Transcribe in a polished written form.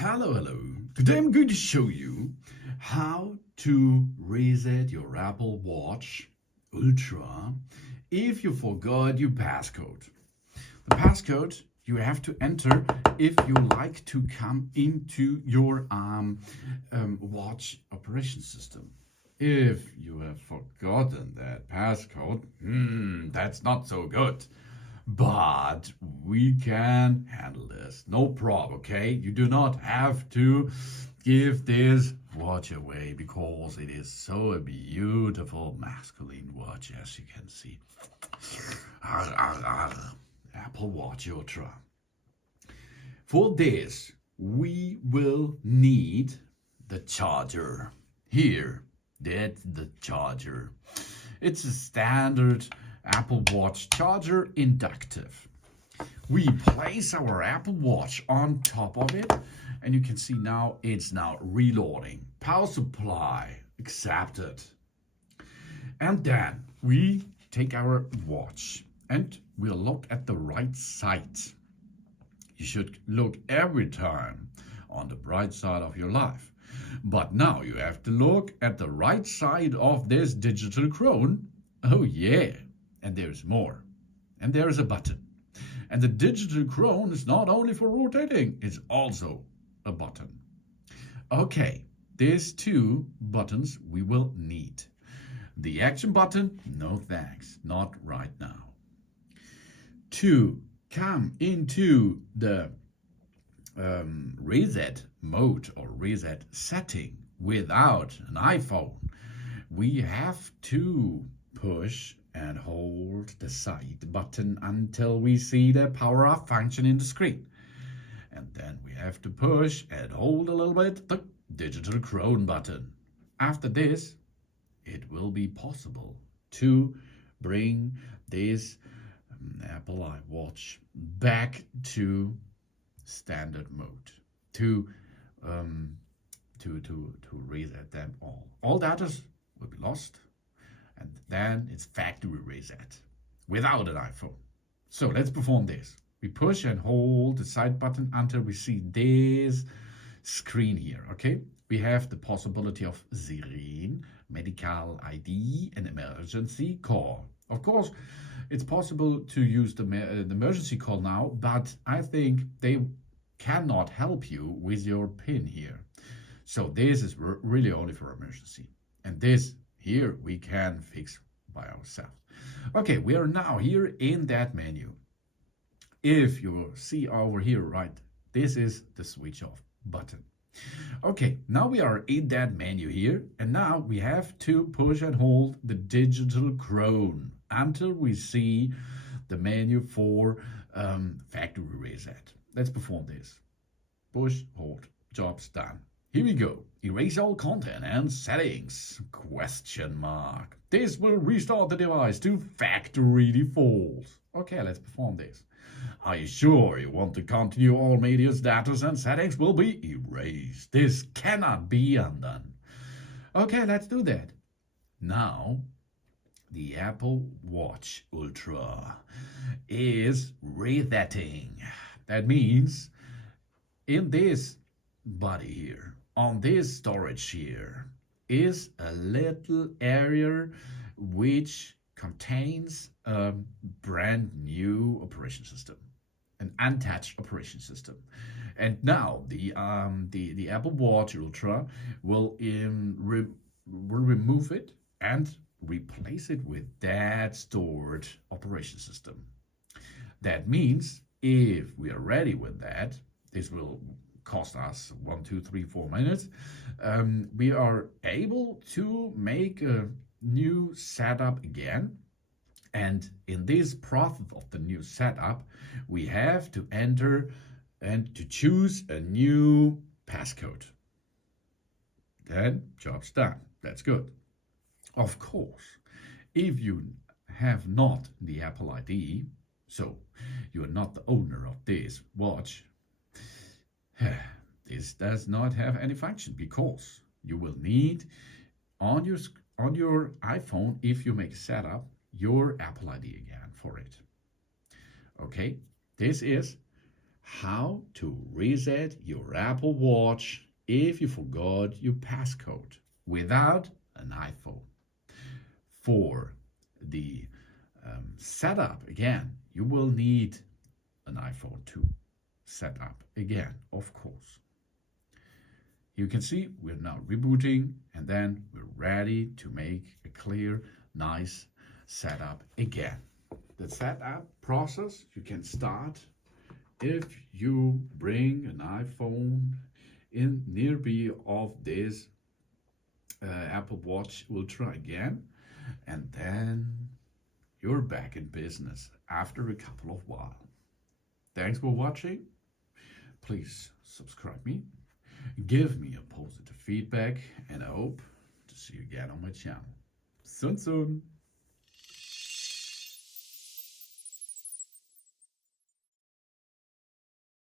Hello. Today I'm going to show you how to reset your Apple Watch Ultra if you forgot your passcode. The passcode you have to enter if you like to come into your watch operation system. If you have forgotten that passcode, that's not so good. But we can handle this. No problem, okay? You do not have to give this watch away because it is so a beautiful masculine watch, as you can see. Apple Watch Ultra. For this, we will need the charger. Here, that's the charger. It's a standard Apple Watch charger, inductive. We place our Apple Watch on top of it, and you can see now it's now reloading. Power supply accepted. And then we take our watch and we'll look at the right side. You should look every time on the bright side of your life. But now you have to look at the right side of this digital crown. Oh yeah. And there's more. And there's a button. And the digital crown is not only for rotating, it's also a button. Okay, these two buttons we will need. The action button, no thanks, not right now. To come into the reset mode or reset setting without an iPhone, we have to push and hold the side button until we see the power off function in the screen. And then we have to push and hold a little bit the digital crown button. After this, it will be possible to bring this Apple iWatch back to standard mode, to reset them all. All data will be lost. And then it's factory reset without an iPhone. So let's perform this. We push and hold the side button until we see this screen here, okay? We have the possibility of Siren, medical ID, and emergency call. Of course, it's possible to use the emergency call now, but I think they cannot help you with your PIN here. So this is really only for emergency. And this here we can fix by ourselves. Okay, we are now here in that menu. If you see over here, right, this is the switch off button. Okay, now we are in that menu here, and now we have to push and hold the digital crown until we see the menu for factory reset. Let's perform this. Push, hold, job's done. Here we go. Erase all content and settings, ? This will restart the device to factory default. Okay, let's perform this. Are you sure you want to continue? All media data and settings will be erased. This cannot be undone. Okay, let's do that. Now, the Apple Watch Ultra is resetting. That means in this body here, on this storage here, is a little area which contains a brand new operation system, an untouched operation system. And now the Apple Watch Ultra will remove it and replace it with that stored operation system. That means if we are ready with that, this will cost us 1, 2, 3, 4 minutes. We are able to make a new setup again. And in this process of the new setup, we have to enter and to choose a new passcode. Then job's done. That's good. Of course, if you have not the Apple ID, so you are not the owner of this watch, this does not have any function because you will need on your iPhone, if you make a setup, your Apple ID again for it. Okay, this is how to reset your Apple Watch if you forgot your passcode without an iPhone. For the setup, again, you will need an iPhone to set up again, of course. You can see we're now rebooting, and then we're ready to make a clear, nice setup again. The setup process you can start if you bring an iPhone in nearby of this Apple Watch Ultra again, and then you're back in business after a couple of while. Thanks for watching. Please subscribe me, give me a positive feedback, and I hope to see you again on my channel. Soon.